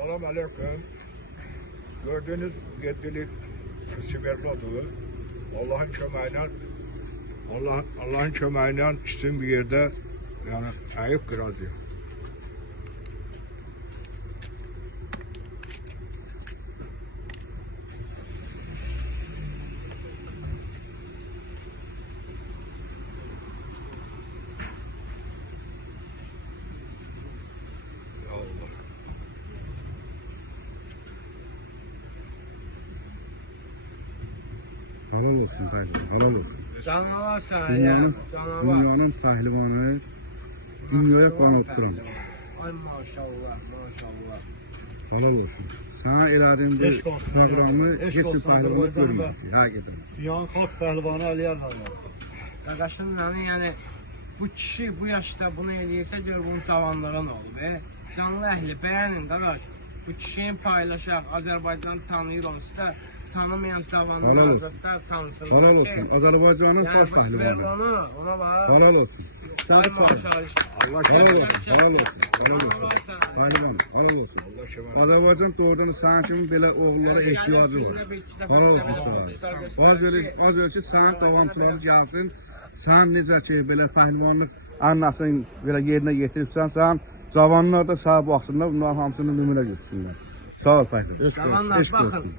Salam aleyküm. Gördüğünüz 7'lik siberlodu Allah'ın köməyiyle isim bir yerde yani ayıp kıracı. Helal olsun pehlivan, helal olsun. Canavar sana ya, canavar. Dünyanın pehlivanı dünyaya qanatdıran. Ay maşallah, maşallah. Helal olsun. Sana elədiyim bu Eşq olsun, proqramı eşq heç bir olsun, pehlivanı Azərbaycanda. görməyəcək, həqiqətən. Dünyanın xalq pəhlivanı Əliyar Hərbi. Qardaşım yani bu kişi bu yaşta bunu eləyirsə gör bunun cavanlığı nə olur. Canlı əhli bəyənin qardaş. Bu kişinin paylaşaq, Azərbaycan tanıyır onsuz da tanımayan cavanlar Helal olsun. azadlar tanısınlar. Helal olsun. Azərbaycanın Yani xalq bu siber pehlivanı. ona bak. Helal olsun. Ay maşallah. Allah Helal olsun, helal olsun, helal olsun. Canavar sana. Pehlivan, helal olsun. Allah şemal. Azərbaycan doğrudan sənin kimi belə oğullara ehtiyacı var. Helal olsun sana. Az önce sənin davamçıları gəlsin. Sən necə ki belə pəhlivanlıq annasını belə yerinə yetiribsən, sən cavanlar da sağ baxsınlar, bunların hamısını nümunə götürsünlər. Sağ ol pəhlivan. Cavanlar bakın.